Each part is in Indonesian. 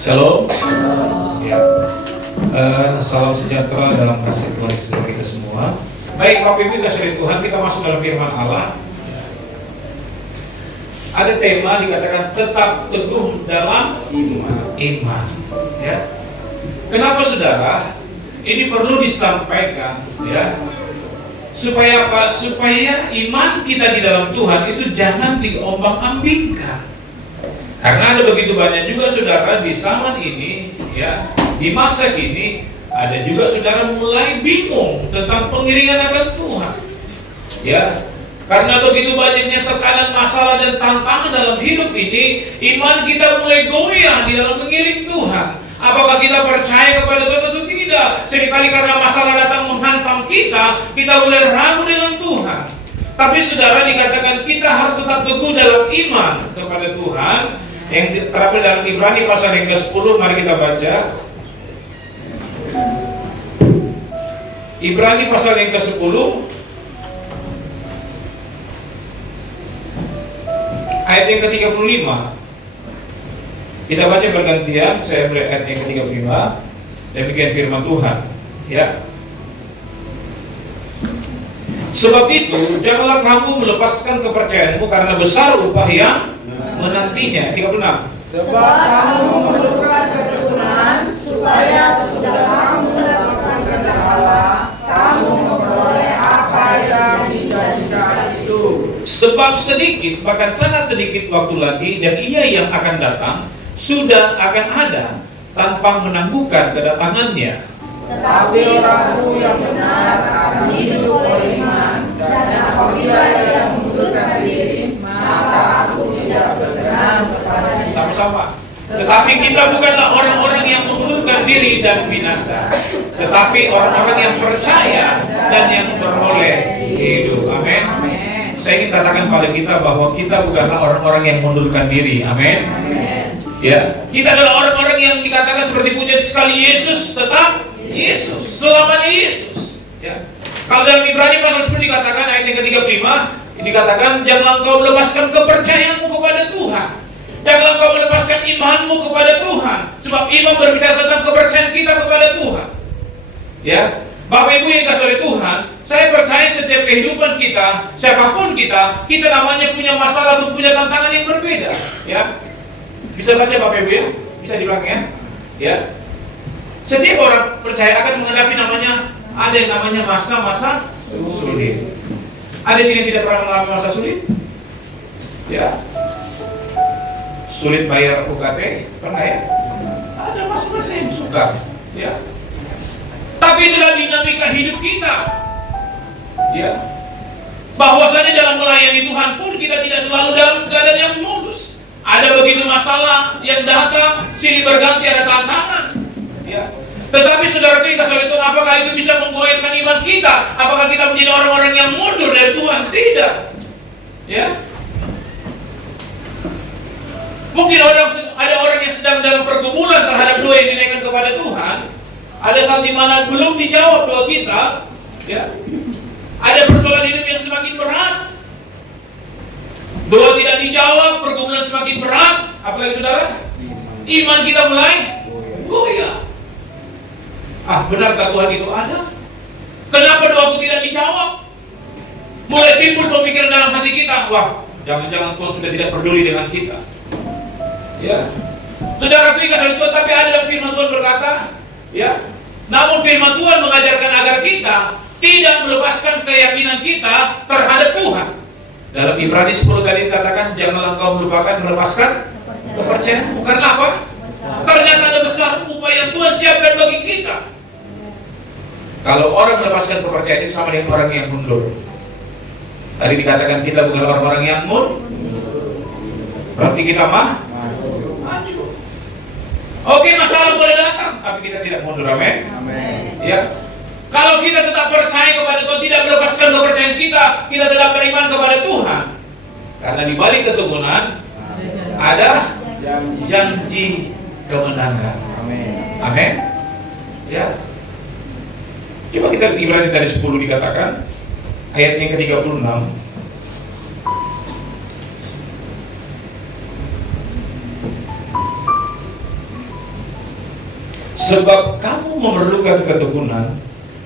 Shalom. Ya. Salam sejahtera dalam kasih Tuhan saudara kita semua. Baik, Bapak Ibu kasih Tuhan, kita masuk dalam firman Allah. Ada tema dikatakan tetap teguh dalam iman. Ya. Kenapa saudara? Ini perlu disampaikan, ya. Supaya apa? Supaya iman kita di dalam Tuhan itu jangan diombang-ambingkan. Karena ada begitu banyak juga saudara di zaman ini, ya, di masa kini ada juga saudara mulai bingung tentang pengiringan akan Tuhan. Ya. Karena begitu banyaknya tekanan, masalah dan tantangan dalam hidup ini, iman kita mulai goyah di dalam mengiring Tuhan. Apakah kita percaya kepada Tuhan atau tidak? Seringkali karena masalah datang menghantam kita mulai ragu dengan Tuhan. Tapi saudara, dikatakan kita harus tetap teguh dalam iman kepada Tuhan. Yang terapil dalam Ibrani pasal yang ke-10, mari kita baca. Ibrani pasal yang ke-10 ayat yang ke-35. Kita baca bergantian, saya beri ayat yang ke-35. Demikian firman Tuhan, ya. Sebab itu, janganlah kamu melepaskan kepercayaanmu karena besar upah yang menantinya. 36. Sebab kamu memerlukan keturunan, supaya sesudah kamu melakukan kehendak Allah, kamu memperoleh apa yang dijanjikan itu. Sebab sedikit, bahkan sangat sedikit waktu lagi, dan ia yang akan datang sudah akan ada tanpa menangguhkan kedatangannya. Tetapi orang yang benar akan hidup oleh iman, dan apabila ia mengundurkan diri, maka aku tidak berkenan kepadanya. Sama-sama. Tetapi kita bukanlah orang-orang yang mengundurkan diri dan binasa, tetapi orang-orang yang percaya dan yang beroleh hidup. Amin. Saya ingin katakan pada kita bahwa kita bukanlah orang-orang yang mengundurkan diri. Amin. Ya, kita adalah orang-orang yang dikatakan seperti punya sekali Yesus, tetap Yesus, selamanya Yesus. Ya. Kalau dalam Ibrani pasal 10 dikatakan ayat yang ke-35, dikatakan janganlah engkau melepaskan kepercayaanmu kepada Tuhan. Janganlah engkau melepaskan imanmu kepada Tuhan. Sebab iman berbicara tentang kepercayaan kita kepada Tuhan. Ya, Bapak Ibu yang kasih oleh Tuhan, saya percaya setiap kehidupan kita, siapapun kita namanya punya masalah atau punya tantangan yang berbeda. Ya. Bisa baca Bapak Ibu ya? Bisa di belakang ya? Setiap orang percaya akan menghadapi ada yang namanya masa-masa sulit. Ada sini yang tidak pernah mengalami masa sulit? Ya. Sulit bayar UKT, pernah ya? Ada masa-masa yang sukar, ya. Tapi itulah dinamika hidup kita. Ya. Bahwasanya dalam melayani Tuhan pun kita tidak selalu dalam keadaan yang mulus. Ada begitu masalah yang datang, silih berganti, ada tantangan. Ya. Tetapi saudara kita oleh Tuhan, apakah itu bisa menggoyahkan iman kita? Apakah kita menjadi orang-orang yang mundur dari Tuhan? Tidak. Ya. Mungkin ada orang yang sedang dalam pergumulan terhadap doa yang dinaikkan kepada Tuhan. Ada saat dimana belum dijawab doa kita. Ya. Ada persoalan hidup yang semakin berat. Doa tidak dijawab, pergumulan semakin berat. Apalagi saudara, iman kita mulai goyah. Benarkah Tuhan itu ada? Kenapa doaku tidak dijawab? Mulai timbul pemikiran dalam hati kita, wah, jangan-jangan Tuhan sudah tidak peduli dengan kita. Ya, saudara tinggal itu, tapi ada dalam firman Tuhan berkata, ya, namun firman Tuhan mengajarkan agar kita tidak melepaskan keyakinan kita terhadap Tuhan. Dalam Ibrani 10 tadi dikatakan, janganlah engkau melepaskan kepercayaanmu. Karena apa? Ternyata ada besar upaya yang Tuhan siapkan bagi kita. Kalau orang melepaskan kepercayaan itu sama dengan orang yang mundur. Tadi dikatakan kita bukan orang-orang yang mundur. Berarti kita maju. Oke, masalah boleh datang, tapi kita tidak mundur. Amin. Ya. Kalau kita tetap percaya kepada Tuhan, tidak melepaskan kepercayaan kita tetap beriman kepada Tuhan. Karena di balik keteguhan ada janji kemenangan. Amin. Ya. Coba kita Ibrani tadi 10 dikatakan ayat yang ke-36. Sebab kamu memerlukan ketekunan,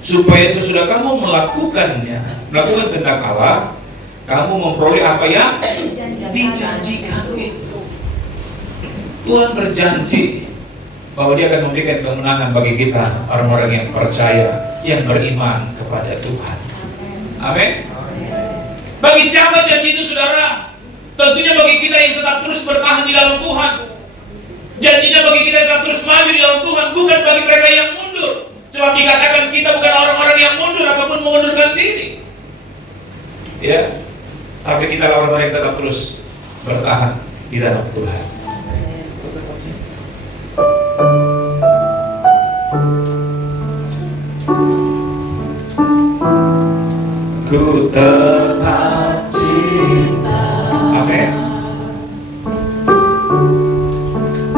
supaya sesudah kamu melakukan kehendak Allah, kamu memperoleh apa yang dijanjikan itu. Tuhan berjanji bahwa Dia akan memberikan kemenangan bagi kita, orang-orang yang percaya, yang beriman kepada Tuhan. Amin. Bagi siapa janji itu, saudara? Tentunya bagi kita yang tetap terus bertahan di dalam Tuhan. Janjinya bagi kita yang tetap terus maju di dalam Tuhan, bukan bagi mereka yang mundur. Sebab dikatakan kita bukan orang-orang yang mundur ataupun mengundurkan diri. Ya, tapi kita orang-orang yang tetap terus bertahan di dalam Tuhan. Ku tetap cinta. Amin.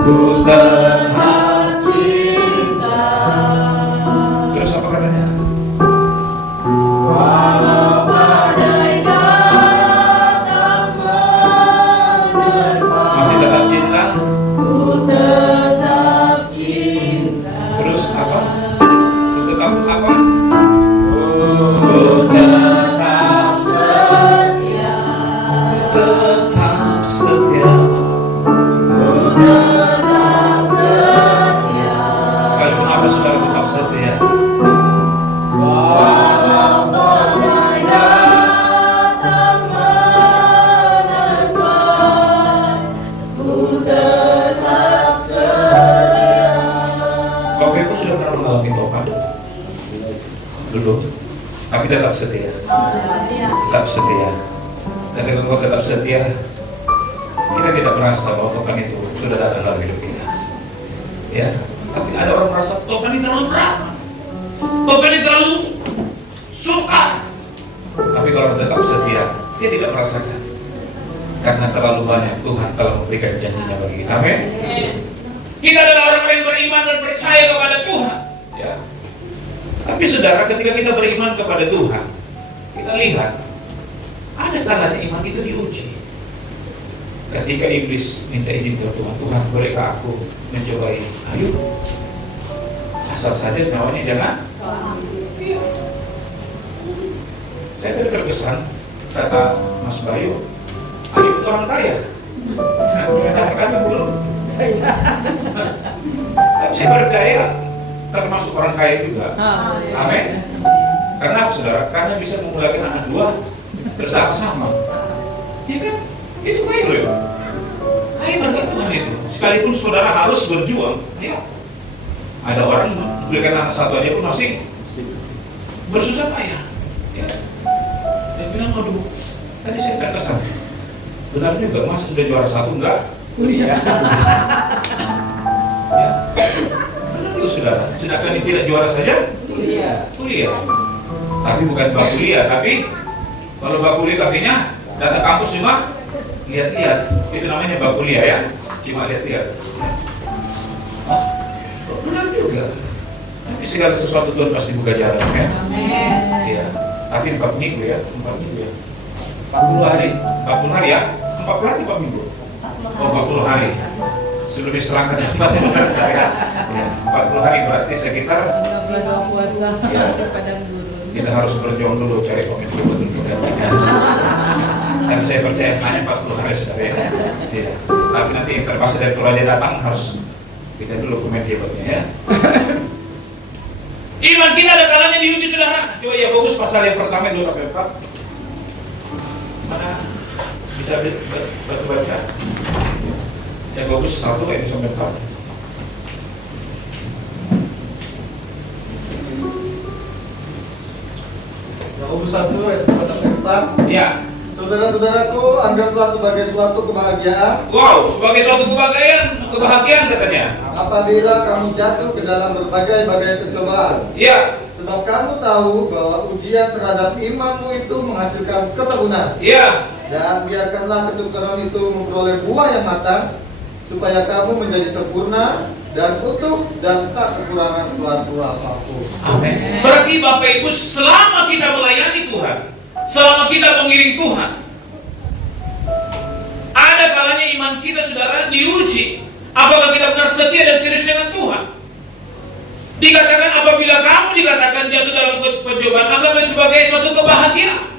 Ku tetap cinta. Terus apa katanya? Walau badai datang menerpa, Masih tetap cinta. ku tetap cinta. Terus apa? Ku tetap apa? Ku tetap setia. Tetap setia. Ku tetap setia. Sekalipun apa saudara tetap setia. Walau badai datang menerpa, ku tetap setia. Bapak Ibu sudah pernah mengalami topan? Belum. Tapi tetap setia. Tetap setia. Dan kalau engkau tetap setia, kita tidak merasa bahwa topan itu sudah datang dalam hidup kita. Ya. Tapi ada orang merasa topan ini terlalu berat. Topan ini terlalu sukar. Tapi kalau tetap setia, dia tidak merasakan. Karena terlalu banyak Tuhan telah memberikan janjinya bagi kita. Amin. Kita adalah orang-orang yang beriman dan percaya kepada Tuhan. Ya. Tapi saudara, ketika kita beriman kepada Tuhan, kita lihat ada kalanya iman itu diuji. Ketika iblis minta izin kepada Tuhan, Tuhan bolehkah aku mencobai kayu? Asal saja nyawanya jangan. Iya. Saya tadi terkesan, kata Mas Bayu, Ayu itu orang kaya. Kami belum. Tapi saya percaya termasuk orang kaya juga. Amin. Karena apa, saudara? Karena bisa memulakan anak dua bersama-sama. Ya kan? Itu kaya loh. Kaya berkat Tuhan itu. Sekalipun saudara harus berjuang, ya. Ada orang memulakan anak satu aja pun masih bersusah payah. Ya. Dia bilang, aduh, tadi saya terkesan. Benar juga, Mas sudah juara satu enggak? Kuliah. Ya. Benar juga, saudara. Sedangkan ini tidak juara saja? Kuliah. Tapi bukan bak kuliah, tapi kalau bak kuliah artinya datang kampus cuma lihat-lihat. Itu namanya bak kuliah ya, cuma lihat-lihat. Benar juga. Tapi segala sesuatu Tuhan pasti buka jalan ya. Iya. Tapi 4 minggu ya, 4 minggu ya. 40 hari ya. 40 hari 4 minggu. Oh, 40 hari. Sebelum diserahkan 40 hari ya. 40 hari berarti sekitar puasa ya. padang gurun. Kita harus berjuang dulu cari komitmen betul-betul. Dan saya percaya hanya 40 hari saudara ya. Iya. Tapi nanti yang terpaksa dari Toraja datang harus kita dulu komen hebatnya ya. Iman kita ada kalanya diuji saudara. Coba Yakobus pasal yang pertama 2-4. Mana bisa baca? Yakobus 1 ayat 2-4. Yakobus 1 ayat 2-4. Ya. Saudara-saudaraku, anggaplah sebagai suatu kebahagiaan Wow, sebagai suatu kebahagiaan katanya. apabila kamu jatuh ke dalam berbagai-bagai pencobaan. Ya, Sebab kamu tahu bahwa ujian terhadap imanmu itu menghasilkan ketekunan. ya. Dan biarkanlah ketekunan itu memperoleh buah yang matang, supaya kamu menjadi sempurna dan utuh dan tak kekurangan suatu apapun. Amin. Berarti Bapak Ibu, selama kita melayani Tuhan, selama kita mengiring Tuhan, ada kalanya iman kita saudara diuji. Apakah kita benar setia dan serius dengan Tuhan? Dikatakan apabila kamu dikatakan jatuh dalam pencobaan, anggaplah sebagai suatu kebahagiaan.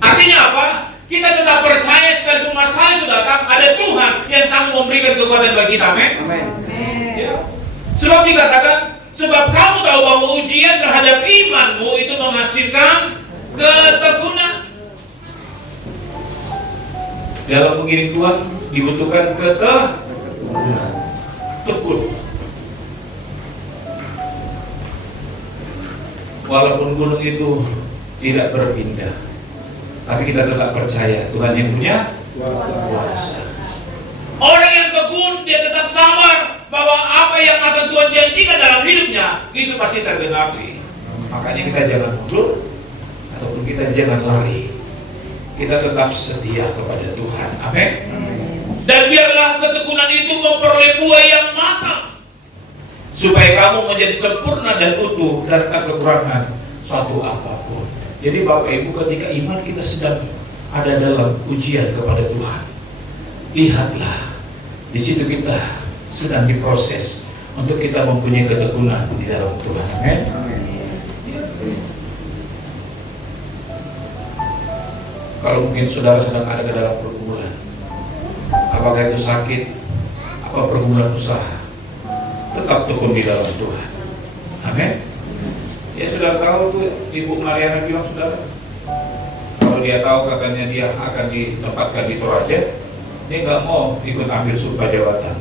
Artinya apa? Kita tetap percaya sekalipun masalah itu datang, ada Tuhan yang sanggup memberikan kekuatan bagi kita. Amin. Ya. Sebab dikatakan, sebab kamu tahu bahwa ujian terhadap imanmu itu menghasilkan ketekunan. Dalam mengiring Tuhan dibutuhkan ketekunan. Tekun. Walaupun gunung itu tidak berpindah, tapi kita tetap percaya Tuhan yang punya kuasa. Orang yang tekun, dia tetap sabar bahwa apa yang akan Tuhan janjikan dalam hidupnya itu pasti tergenapi. Makanya kita jangan mundur ataupun kita jangan lari. Kita tetap setia kepada Tuhan. Amin. Dan biarlah ketekunan itu memperoleh buah yang matang, supaya kamu menjadi sempurna dan utuh dan tak kekurangan suatu apapun. Jadi Bapak Ibu, ketika iman kita sedang ada dalam ujian kepada Tuhan, lihatlah di situ kita sedang diproses untuk kita mempunyai ketekunan di dalam Tuhan. Amin. Kalau mungkin saudara sedang ada ke dalam pergumulan, apakah itu sakit, apa pergumulan usaha, tetap tekun di dalam Tuhan. Amin. Ya saudara tahu tuh Ibu Mariana bilang, saudara, kalau dia tahu katanya dia akan ditempatkan di Toraja, dia nggak mau ikut ambil sumpah jabatan.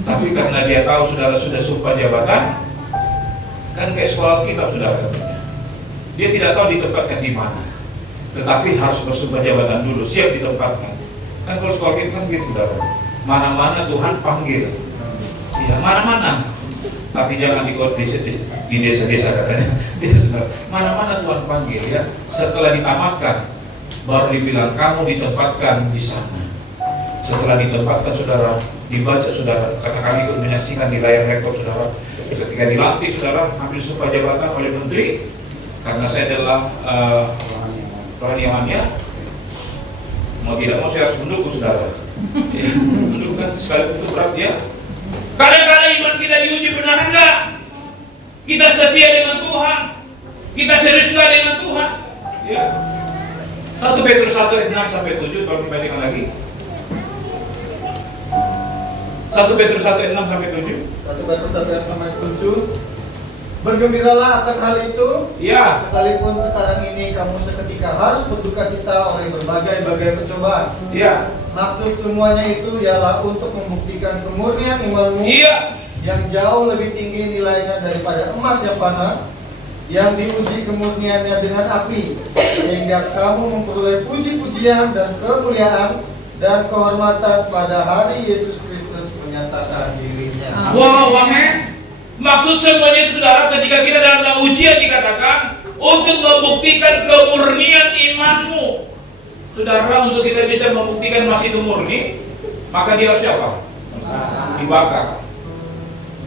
Tapi karena dia tahu saudara sudah sumpah jabatan, kan kayak sekolah kitab saudara, dia tidak tahu ditempatkan di mana, tetapi harus bersumpah jabatan dulu, siap ditempatkan. Kan kalau sekolah kitab kan gitu saudara, mana-mana Tuhan panggil. Ya, mana-mana, tapi jangan di desa-desa katanya. Mana-mana Tuhan panggil ya. Setelah ditamatkan, baru dibilang kamu ditempatkan di sana. Setelah ditempatkan saudara, dibaca saudara, karena kami ikut menyaksikan di layar laptop saudara, ketika dilantik saudara, ambil sumpah jabatan oleh menteri, karena saya adalah rohaniawannya, mau tidak mau saya harus mendukung saudara. Ya, mendukung sekali itu berat ya. Kadang-kadang iman kita diuji, benar enggak? Kita setia dengan Tuhan, kita serius enggak dengan Tuhan? Ya. 1 Petrus 1 ayat 6 sampai 7, kalau dibacakan lagi. 1 Petrus 1 ayat 6 sampai 7. 1 Petrus 1 ayat 6 sampai 7. Bergembiralah akan hal itu. Ya. Sekalipun sekarang ini kamu seketika harus berduka cita oleh berbagai-bagai pencobaan. Ya. Maksud semuanya itu ialah untuk membuktikan kemurnian imanmu. Iya. Yang jauh lebih tinggi nilainya daripada emas yang fana, yang diuji kemurniannya dengan api, sehingga kamu memperoleh puji-pujian dan kemuliaan dan kehormatan pada hari Yesus Kristus menyatakan dirinya. Wow, amin. Maksud semuanya itu saudara, ketika kita dalam ujian dikatakan untuk membuktikan kemurnian imanmu. Saudara, untuk kita bisa membuktikan masih itu murni, maka dia harus apa? Dibakar.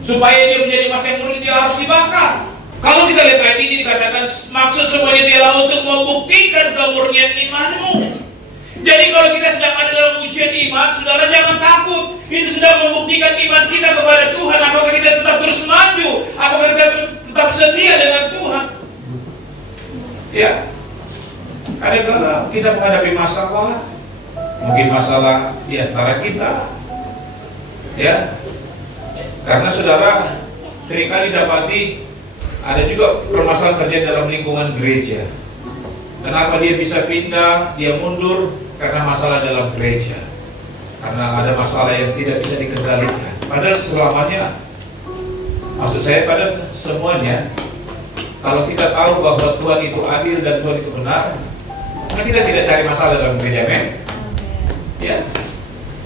Supaya dia menjadi emas yang murni, dia harus dibakar. Kalau kita lihat ayat ini dikatakan maksud semuanya adalah untuk membuktikan kemurnian imanmu. Jadi kalau kita sedang ada dalam ujian iman, saudara jangan takut. Itu sudah membuktikan iman kita kepada Tuhan. Apakah kita tetap terus maju? Apakah kita tetap setia dengan Tuhan? Ya. Kadang-kadang kita menghadapi masalah, mungkin masalah di antara kita, ya. Karena saudara seringkali dapati ada juga permasalahan terjadi dalam lingkungan gereja. Kenapa dia bisa pindah, dia mundur? Karena masalah dalam gereja. Karena ada masalah yang tidak bisa dikendalikan. Padahal selamanya, maksud saya pada semuanya, kalau kita tahu bahwa Tuhan itu adil dan Tuhan itu benar, maka kita tidak cari masalah dalam gereja, men. Ya.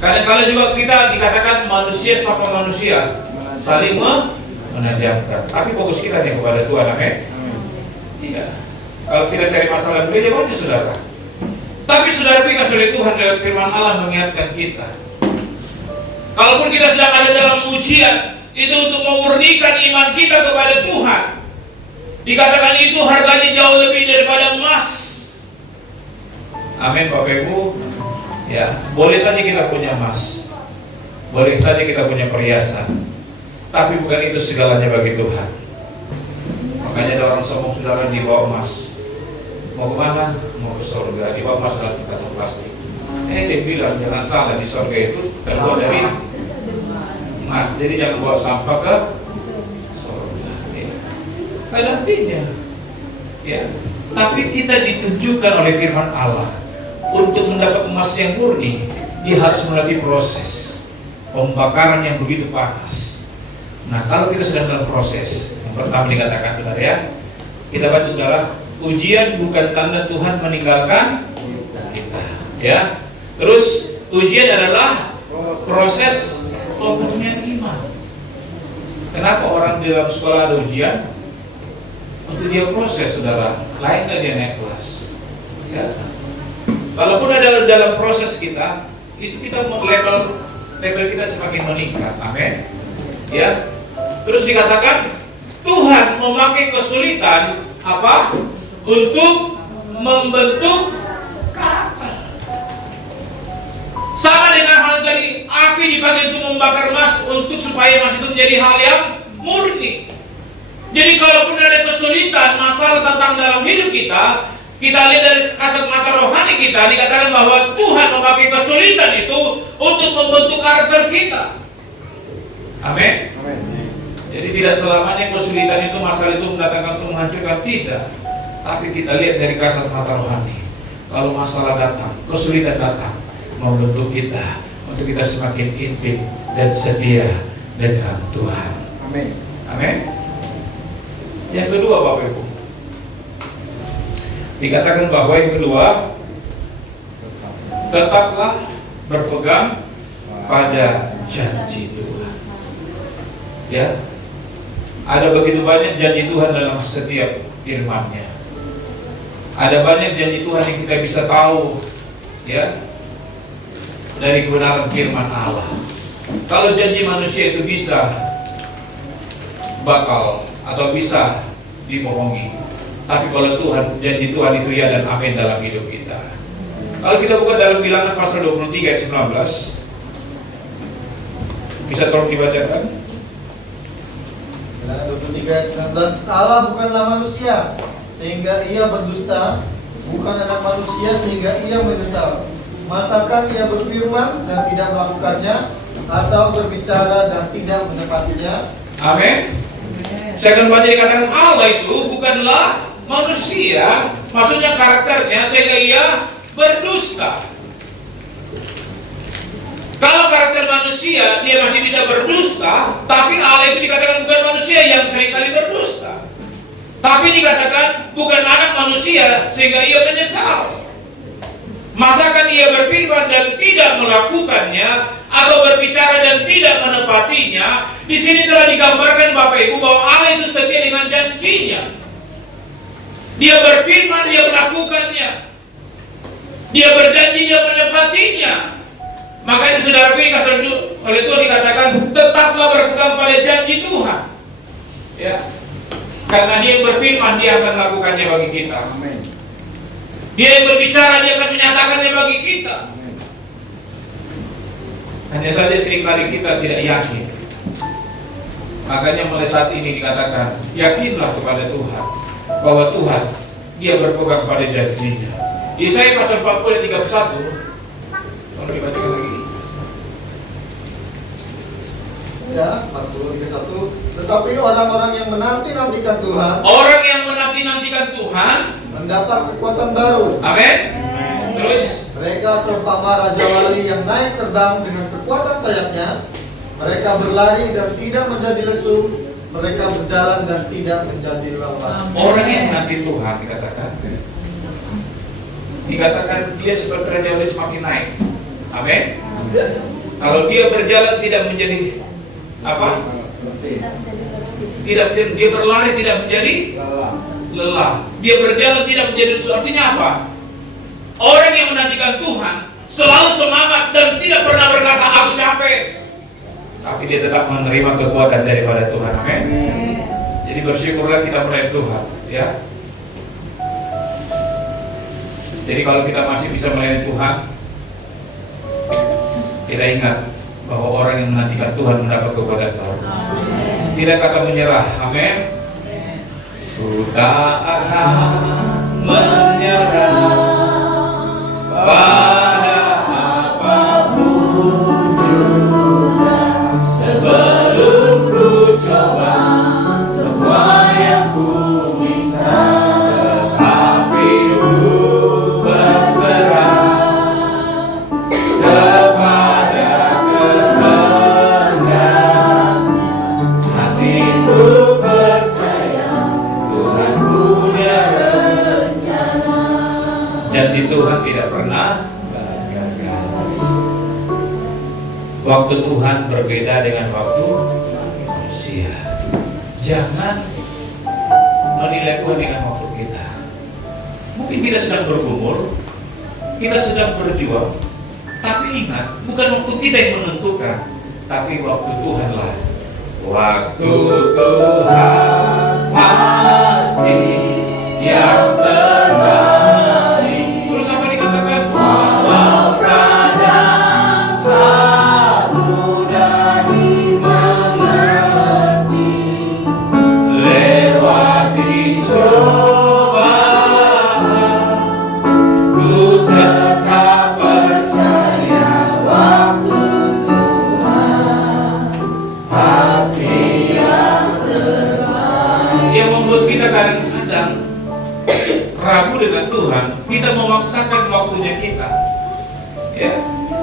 Kadang-kadang juga kita dikatakan manusia sama manusia saling menajamkan. Tapi fokus kita hanya kepada Tuhan, amin. Tidak. Kalau kita cari masalah dalam gereja banyak saudara. Tapi saudara kita oleh Tuhan lewat firman Allah mengingatkan kita. Kalaupun kita sedang ada dalam ujian, itu untuk memurnikan iman kita kepada Tuhan. Dikatakan itu harganya jauh lebih daripada emas. Amin Bapak Ibu. Ya, boleh saja kita punya emas, boleh saja kita punya perhiasan, Tapi bukan itu segalanya bagi Tuhan. Makanya ada orang sombong saudara dibawa emas. Mau kemana? Mau ke surga. Dibawa emas dalam kantong plastik. Dia bilang jangan salah, di surga itu terbuat dari emas. Jadi jangan bawa sampah ke surga. Ada artinya. Ya. Tapi kita ditunjukkan oleh firman Allah untuk mendapat emas yang murni, dia harus melalui proses pembakaran yang begitu panas. Nah, kalau kita sedang dalam proses, yang pertama dikatakan benar ya, kita baca saudara, ujian bukan tanda Tuhan meninggalkan kita, ya. Terus ujian adalah proses pemurnian iman. Kenapa orang di dalam sekolah ada ujian? Untuk dia proses, saudara. Lain nggak dia naik kelas? Ya. Walaupun ada dalam proses kita, itu kita mau level kita semakin meningkat. Amin. Ya. Terus dikatakan Tuhan memakai kesulitan apa? Untuk membentuk karakter. Sama dengan hal tadi, api dipakai untuk membakar emas untuk supaya emas itu menjadi hal yang murni. Jadi kalaupun ada kesulitan, masalah tentang dalam hidup kita, kita lihat dari kasat mata rohani kita, dikatakan bahwa Tuhan memakai kesulitan itu untuk membentuk karakter kita. Amin. Jadi tidak selamanya kesulitan itu, masalah itu mendatangkan untuk menghancurkan, tidak. Tapi kita lihat dari kasat mata rohani, kalau masalah datang, kesulitan datang, membentuk kita untuk kita semakin intim dan setia dengan Tuhan. Amin. Amin. Yang kedua, Bapak Ibu, dikatakan bahwa yang kedua, tetaplah berpegang pada janji Tuhan. Ya, ada begitu banyak janji Tuhan dalam setiap firman-Nya. Ada banyak janji Tuhan yang kita bisa tahu, ya, dari kebenaran firman Allah. Kalau janji manusia itu bisa batal atau bisa dibohongi, tapi kalau Tuhan, janji Tuhan itu ya dan amin dalam hidup kita. Kalau kita buka dalam Bilangan pasal 23 ayat 19, bisa tolong dibacakan? Bilangan 23 ayat 19, Allah bukanlah manusia sehingga ia berdusta, bukan anak manusia sehingga ia menyesal. Masakan ia berfirman dan tidak melakukannya, atau berbicara dan tidak menepatinya? Amin. Saya akan baca dikatakan Allah itu bukanlah manusia, maksudnya karakternya sehingga ia berdusta. Kalau karakter manusia dia masih bisa berdusta, tapi Allah itu dikatakan bukan manusia yang seringkali berdusta. Tapi dikatakan bukan anak manusia sehingga ia menyesal. Masakan ia berfirman dan tidak melakukannya, atau berbicara dan tidak menepatinya? Di sini telah digambarkan Bapak Ibu bahwa Allah itu setia dengan janjinya. Dia berfirman, dia melakukannya. Dia berjanji, dia menepatinya. Makanya saudaraku yang kasih oleh Tuhan dikatakan tetaplah berpegang pada janji Tuhan. Ya, karena dia yang berfirman, dia akan melakukannya bagi kita. Amin. Dia yang berbicara, dia akan menyatakannya bagi kita. Hanya saja seringkali kita tidak yakin. Makanya mulai saat ini dikatakan, yakinlah kepada Tuhan, bahwa Tuhan, dia berpegang pada janjinya. Yesaya pasal 40 ayat 31, kalau dibacakan lagi. Ya, 40:31. Tetapi orang-orang yang menanti-nantikan Tuhan, Orang yang menanti-nantikan Tuhan, mendapat kekuatan baru. amin. Terus, Mereka seumpama raja wali yang naik terbang dengan kekuatan sayapnya. Mereka berlari dan tidak menjadi lesu. Mereka berjalan dan tidak menjadi lelah. orang yang menanti Tuhan dikatakan dia seperti raja wali semakin naik. Amin. Kalau dia berjalan tidak menjadi apa? Tidak, dia berlari tidak menjadi lelah. Dia berjalan tidak menjadi lesu. Artinya apa? Orang yang menantikan Tuhan selalu semangat dan tidak pernah berkata aku capek. Tapi dia tetap menerima kekuatan daripada Tuhan. Amin. Jadi bersyukurlah kita melayani Tuhan, ya. Jadi kalau kita masih bisa melayani Tuhan, kita ingat bahwa orang yang menantikan Tuhan mendapat kekuatan baru. Tidak kata menyerah. Amin. Ku tak akan menyerah pada apapun juga, sebelum ku coba semua yang ku bisa, tetapi ku berserah kepada kehendak. Hatiku percaya Tuhan punya rencana. Janji Tuhan tidak pernah gagal. Waktu Tuhan berbeda dengan waktu manusia. Jangan menilai Tuhan dengan waktu kita. Mungkin kita sedang bergumul, kita sedang berjuang, tapi ingat, bukan waktu kita yang menentukan, tapi waktu Tuhanlah. Waktu Tuhan pasti yang terbaik. Terus apa dikatakan? Walau kadang tak mudah dimengerti, lewati cobaan, ku tetap percaya waktu Tuhan pasti yang terbaik. Yang membuat kita kadang-kadang ragu dengan Tuhan, kita memaksakan waktunya kita. Ya.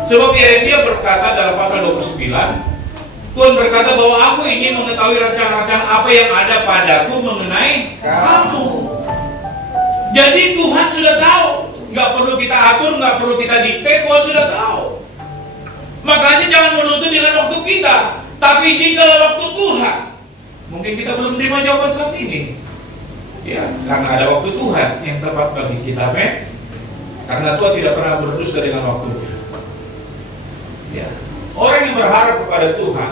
Sebab Yeremia berkata dalam pasal 29, Tuhan berkata bahwa aku ingin mengetahui rancangan-rancangan apa yang ada padaku mengenai kamu. Jadi Tuhan sudah tahu, nggak perlu kita atur, nggak perlu kita dikte, Tuhan sudah tahu. Makanya jangan menuntut dengan waktu kita, tapi izinkanlah waktu Tuhan. Mungkin kita belum menerima jawaban saat ini, ya, karena ada waktu Tuhan yang tepat bagi kita, men. Karena Tuhan tidak pernah berdusta dengan waktunya. Ya, orang yang berharap kepada Tuhan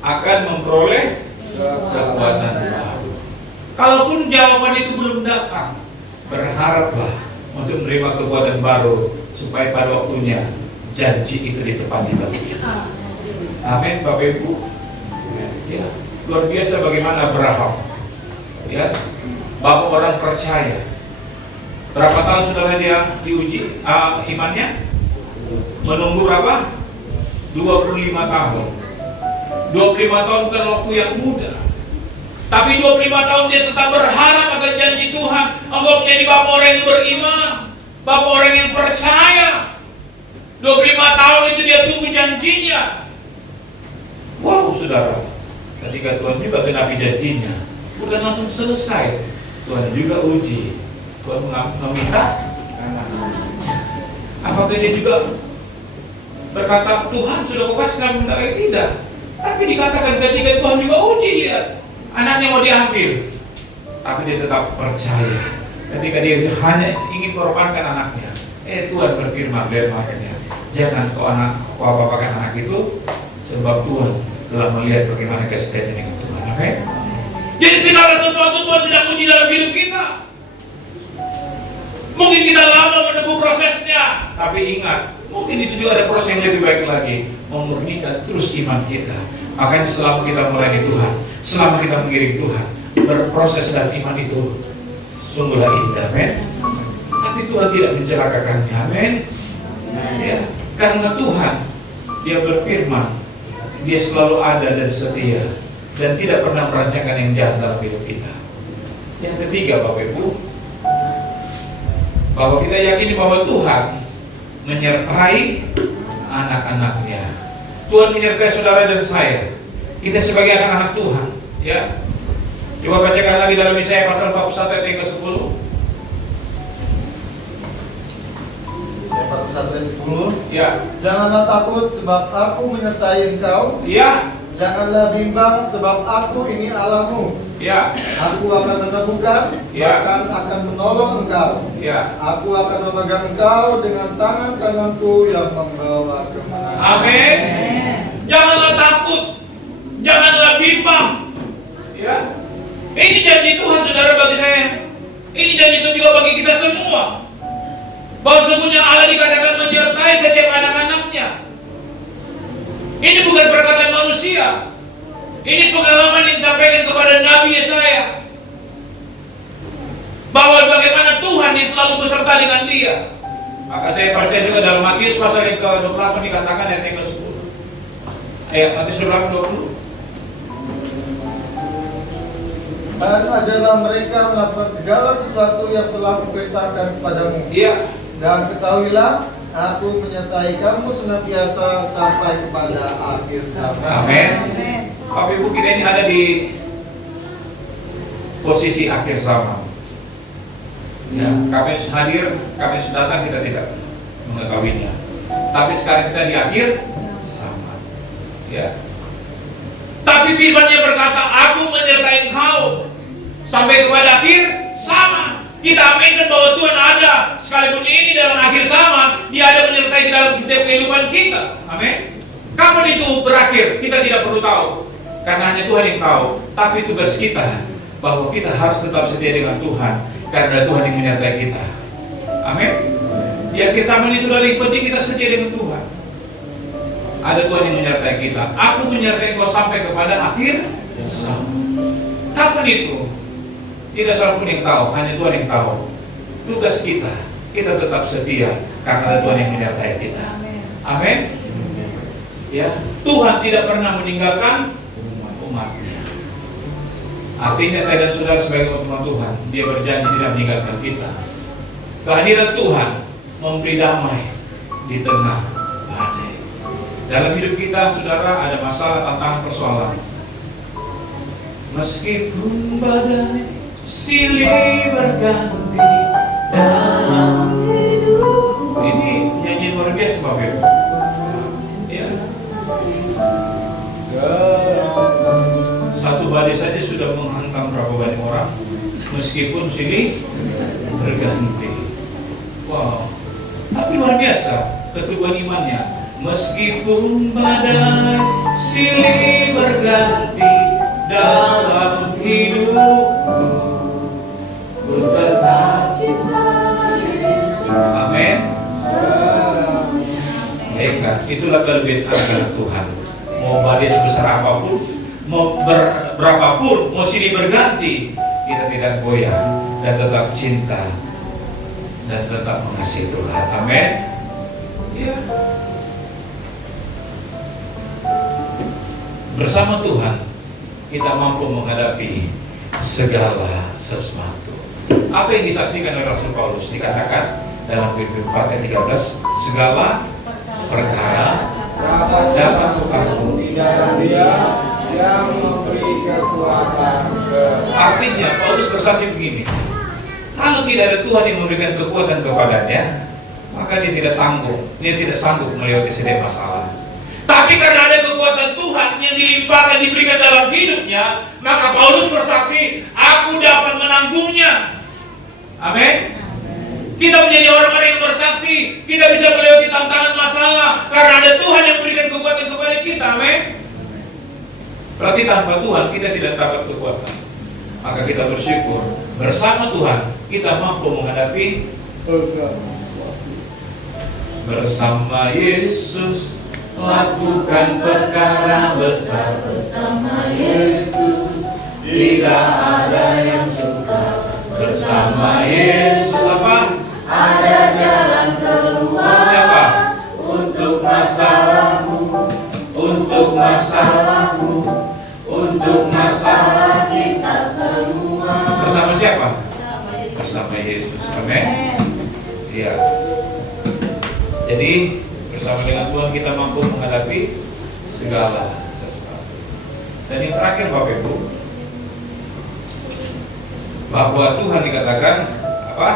akan memperoleh kekuatan baru. Kalaupun jawaban itu belum datang, berharaplah untuk menerima kekuatan baru supaya pada waktunya janji itu ditepati bagi kita. Amin, Bapak Ibu. Ya, luar biasa bagaimana Abraham. Ya, bapak orang percaya. Berapa tahun setelah dia diuji imannya? Menunggu berapa? 25 tahun. 25 tahun kan waktu yang muda. Tapi 25 tahun dia tetap berharap akan janji Tuhan. Engkau menjadi bapak orang yang beriman, bapak orang yang percaya. 25 tahun itu dia tunggu janjinya. Wow, saudara. Ketika Tuhan juga genapi janjinya, bukan langsung selesai. Tuhan juga uji. Tuhan meminta apakah dia juga berkata, Tuhan sudah kau kasih kami minta lagi? Tidak. Tapi dikatakan ketika Tuhan juga uji dia, anaknya mau diambil, tapi dia tetap percaya. Ketika dia hanya ingin korbankan anaknya, Tuhan berfirman lewat makanya, jangan kau apa-apakan anak itu, sebab Tuhan telah melihat bagaimana kesetiaan dengan Tuhan. Amin. Jadi segala sesuatu Tuhan sedang uji dalam hidup kita. Mungkin kita lama menunggu prosesnya, tapi ingat, mungkin itu juga ada proses yang lebih baik lagi, memurnikan terus iman kita. Makanya selama kita melayani Tuhan, selama kita mengiring Tuhan, berproses dan iman itu sungguhlah indah, amin. Tapi Tuhan tidak mencelakakannya, amin. Ya, karena Tuhan, Dia berfirman, Dia selalu ada dan setia, dan tidak pernah merancangkan yang jahat dalam hidup kita. Yang ketiga, Bapak Ibu, bahwa kita yakini bahwa Tuhan menyertai anak-anaknya. Tuhan menyertai saudara dan saya. Kita sebagai anak-anak Tuhan, ya. Coba bacakan lagi dalam Yesaya pasal 41 ayat yang ke-10. Yesaya 41 ayat 10. Ya. Janganlah takut sebab aku menyertai engkau. Ya. Janganlah bimbang sebab aku ini Allahmu. Ya. Aku akan meneguhkan, Ya. bahkan akan menolong engkau. Ya. Aku akan memegang engkau dengan tangan kananku yang membawa kemenangan. Amin. Janganlah takut, janganlah bimbang. Ya. Ini janji Tuhan, saudara, bagi saya. Ini janji Tuhan juga bagi kita semua. Bahwa sesungguhnya Allah dikatakan menyertai setiap anak-anaknya. Ini bukan perkataan manusia. Ini pengalaman yang disampaikan kepada Nabi Yesaya, bahwa bagaimana Tuhan yang selalu beserta dengan dia. Maka saya percaya juga dalam Matius pasal yang ke-28 dikatakan ayat yang ke-10. Ayat Matius 28:20. Dan ajarlah mereka melakukan segala sesuatu yang telah kuperintahkan kepadamu. Iya. Dan ketahuilah, aku menyertai kamu senantiasa sampai kepada akhir zaman. Amin. Bapak Ibu, kita ini ada di posisi akhir zaman. Ya, kami hadir, kami datang, kita tidak mengetahuinya. Tapi sekarang kita di akhir zaman. Ya. Tapi firman-Nya berkata, aku menyertai engkau sampai kepada akhir zaman. Kita aminkan bahwa Tuhan ada, sekalipun ini dalam akhir zaman, Dia ada menyertai di dalam kehidupan kita. Amin. Kapan itu berakhir? Kita tidak perlu tahu, karena hanya Tuhan yang tahu. Tapi tugas kita, bahwa kita harus tetap setia dengan Tuhan, karena Tuhan yang menyertai kita. Amin. Di akhir zaman ini, saudara, yang penting kita setia dengan Tuhan. Ada Tuhan yang menyertai kita. Aku menyertai kau sampai kepada akhir zaman. Kapan itu? Tidak seorang pun yang tahu, hanya Tuhan yang tahu. Tugas kita tetap setia, karena ada Tuhan yang menyertai kita. Amin. Ya, Tuhan tidak pernah meninggalkan umat-Nya. Artinya saya dan saudara sebagai umat Tuhan, Dia berjanji tidak meninggalkan kita. Kehadiran Tuhan memberi damai di tengah badai. Dalam hidup kita, saudara, ada masalah, tantangan, persoalan. Meskipun badai silih berganti dalam hidup. Ini nyanyi luar biasa, Bapak Ibu. Ya. Satu badai saja sudah menghantam berapa banyak orang, meskipun silih berganti. Wow. Tapi luar biasa keteguhan imannya. Meskipun badai silih berganti dalam hidupku, ku tetap cinta Yesus. Amin. Baiklah, itulah kelebihan anak Tuhan. Mau badai sebesar apapun, mau berapapun, mau silih berganti, kita tidak goyah dan tetap cinta dan tetap mengasihi Tuhan. Amin. Ya. Bersama Tuhan kita mampu menghadapi segala sesuatu. Apa yang disaksikan oleh Rasul Paulus? Dikatakan dalam Filipi 4 ayat 13, segala perkara dapat terpaku di dalam Dia yang memberi kekuatan. Artinya Paulus bersaksi begini, kalau tidak ada Tuhan yang memberikan kekuatan kepadanya, maka dia tidak tangguh, dia tidak sanggup melewati setiap masalah. Tapi karena ada kekuatan Tuhan yang dilimpahkan, diberikan dalam hidupnya, maka Paulus bersaksi, aku dapat menanggungnya. Amin. Kita menjadi orang-orang yang bersaksi, kita bisa melewati tantangan masalah karena ada Tuhan yang memberikan kekuatan kepada kita. Amin. Berarti tanpa Tuhan kita tidak dapat kekuatan. Maka kita bersyukur, bersama Tuhan kita mampu menghadapi bersama Yesus. Lakukan perkara besar bersama Yesus. Tidak ada yang suka bersama Yesus. Apa? Ada jalan keluar. Siapa? Untuk masalahmu, untuk masalahmu, untuk masalah kita semua. Bersama siapa? Bersama Yesus. Amin. Iya. Jadi bersama dengan Tuhan kita mampu menghadapi segala sesuatu. Dan yang terakhir, Bapak Ibu, bahwa Tuhan dikatakan apa?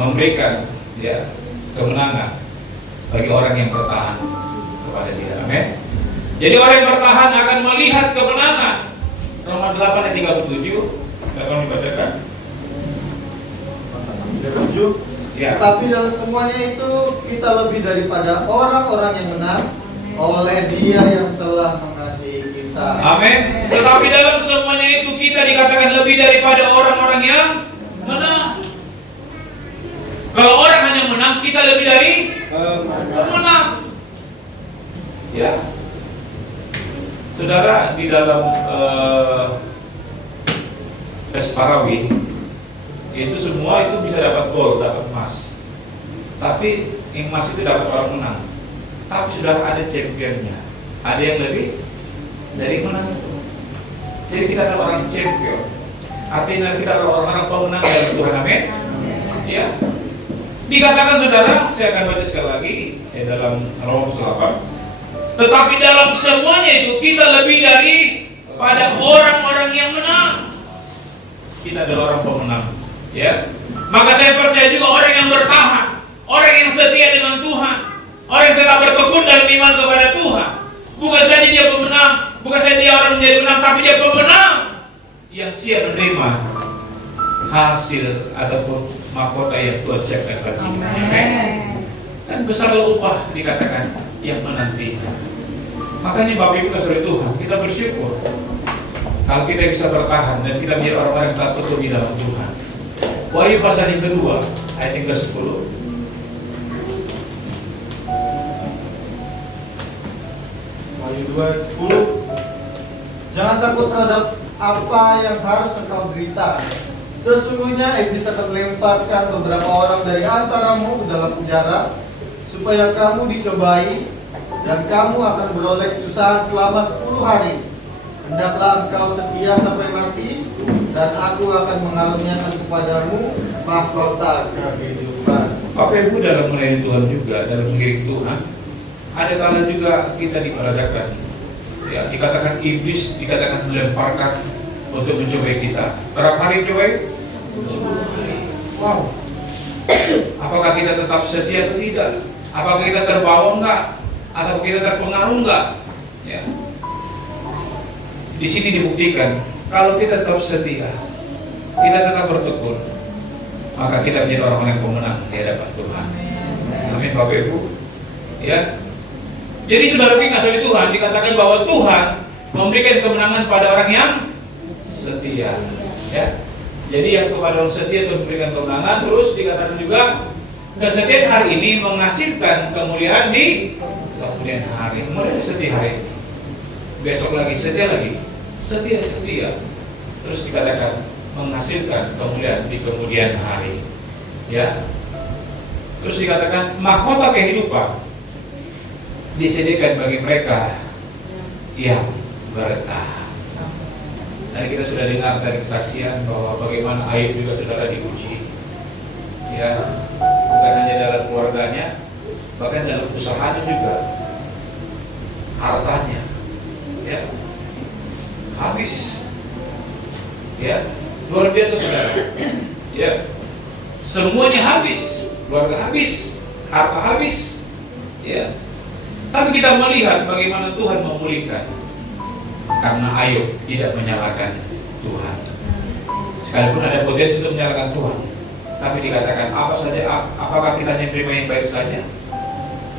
Memberikan ya kemenangan bagi orang yang bertahan kepada Dia. Amin. Jadi orang yang bertahan akan melihat kemenangan. Roma 8 ayat 37 akan dibacakan. Ya. Tapi dalam semuanya itu kita lebih daripada orang-orang yang menang oleh Dia yang telah mengasihi kita. Amin. Tetapi dalam semuanya itu kita dikatakan lebih daripada orang-orang yang menang. Kalau orang hanya menang, menang, kita lebih dari pemenang. Ya, saudara, di dalam tes Parawi itu semua itu bisa dapat gol, dapat emas. Tapi yang emas itu dapat orang menang. Tapi sudah ada championnya. Ada yang lebih dari menang itu. Jadi kita adalah orang champion. Artinya kita adalah orang-orang pemenang dalam Tuhan. Amin. Ya. Dikatakan saudara, saya akan baca sekali lagi dalam Roma 8. Tetapi dalam semuanya itu kita lebih dari pada orang-orang yang menang. Kita adalah orang pemenang. Ya. Maka saya percaya juga orang yang bertahan, orang yang setia dengan Tuhan, orang yang telah bertekun dalam iman kepada Tuhan. Bukan saja dia pemenang, bukan saja dia orang menjadi menang, tapi dia pemenang yang siap menerima hasil ataupun mahkota yang Tuhan siapkan bagi kita. Amin. Dan besarlah upah dikatakan yang menanti. Makanya Bapak Ibu saudara Tuhan, kita bersyukur kalau kita bisa bertahan dan kita menjadi orang-orang yang tak betul di dalam Tuhan. Wahyu pasal yang kedua, ayat yang ke-10. Wahyu 2:10. Jangan takut terhadap apa yang harus engkau derita. Sesungguhnya iblis akan melemparkan beberapa orang dari antaramu ke dalam penjara, supaya kamu dicobai, dan kamu akan beroleh kesusahan selama 10 hari. Hendaklah engkau setia sampai mati, dan aku akan mengaruniakan kepadamu mahkota kehidupan. Bapak Ibu dalam melayani Tuhan juga, dalam mengiring Tuhan, ada kala juga kita diperadakan. Ya, dikatakan iblis, dikatakan melemparkan untuk mencobai kita. Berapa hari cobai? 10 hari. Wow. Apakah kita tetap setia atau tidak? Apakah kita terbawa enggak? Atau kita terpengaruh enggak? Ya. Di sini dibuktikan kalau kita tetap setia, kita tetap bertekun, maka kita menjadi orang yang pemenang di hadapan Tuhan. Amin Bapak Ibu. Ya. Jadi saudara kita oleh Tuhan dikatakan bahwa Tuhan memberikan kemenangan pada orang yang setia. Ya. Jadi yang kepada orang setia Tuhan memberikan kemenangan. Terus dikatakan juga kesetiaan hari ini menghasilkan kemuliaan di kemudian hari. Kemudian setia hari ini. Besok lagi setia lagi. Setia. Terus dikatakan menghasilkan kemuliaan di kemudian hari. Ya. Terus dikatakan mahkota kehidupan disediakan bagi mereka yang bertahan. Tadi kita sudah dengar dari kesaksian bahwa bagaimana Ayub juga saudara diuji. Ya, bukan hanya dalam keluarganya, bahkan dalam usahanya juga, hartanya, ya, habis. Ya, luar biasa saudara. Ya, semuanya habis, keluarga habis, harta habis. Ya. Tapi kita melihat bagaimana Tuhan memulihkan karena Ayub tidak menyalahkan Tuhan. Sekalipun ada potensi untuk menyalahkan Tuhan, tapi dikatakan apa saja, apakah kita hanya menerima yang baik saja,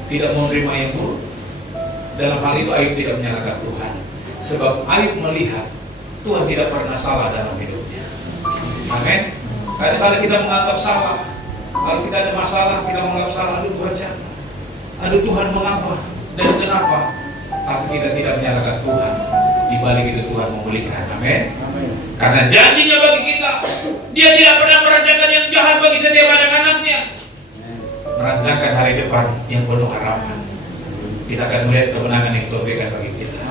tidak menerima yang buruk? Dalam hal itu Ayub tidak menyalahkan Tuhan, sebab Ayub melihat Tuhan tidak pernah salah dalam hidupnya. Amin. Kadang-kadang kita menganggap salah, kalau kita ada masalah kita menganggap salah, aduh Tuhan jangan, aduh Tuhan mengapa dan kenapa? Tapi kita tidak menyalahkan Tuhan. Di balik itu Tuhan memulihkan. Amin. Karena janjinya bagi kita, Dia tidak pernah merancangkan yang jahat bagi setiap anak-anaknya. Merancangkan hari depan yang penuh harapan. Kita akan melihat kemenangan yang Tuhan berikan bagi kita.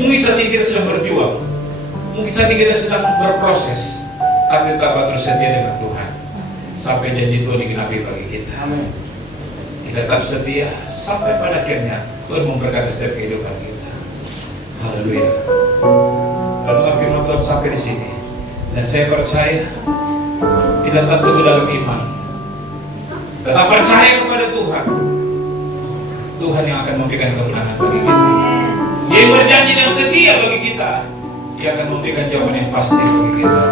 Mungkin saat ini kita sedang berjuang, mungkin saat ini kita sedang berproses, tapi tetap terus setia dengan Tuhan sampai janji Tuhan digenapi bagi kita. Amin. Kita tetap setia sampai pada akhirnya Tuhan memberkati setiap kehidupan kita. Haleluya. Lalu firman Tuhan sampai di sini, dan saya percaya kita tetap teguh dalam iman, tetap percaya kepada Tuhan. Tuhan yang akan memberikan kemenangan bagi kita. Dia berjanji dan setia bagi kita. Dia akan memberikan jawaban yang pasti bagi kita.